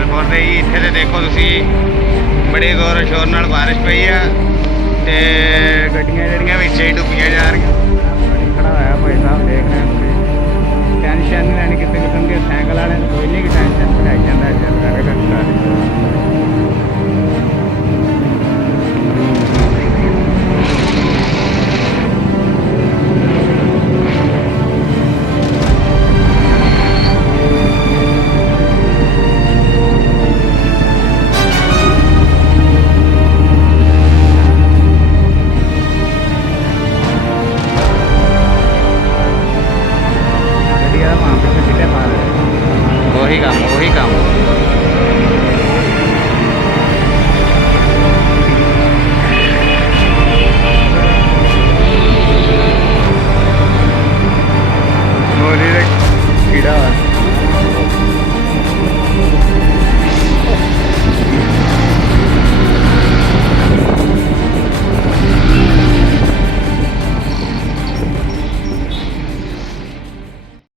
हुसैनपुर के जी इतने तो देखो तुसी बड़े जोर शोर नाल बारिश पई है ते गड्डियां जड़ियां विच ही डुब्बियां जा रही खड़ा होया भाई साहब देख रहे हैं टेंशन नहीं लैनी कितने किस्म के साइकिल वाले कोई नहीं की टेंशन लाई जाता चल कर वही काम कीड़ा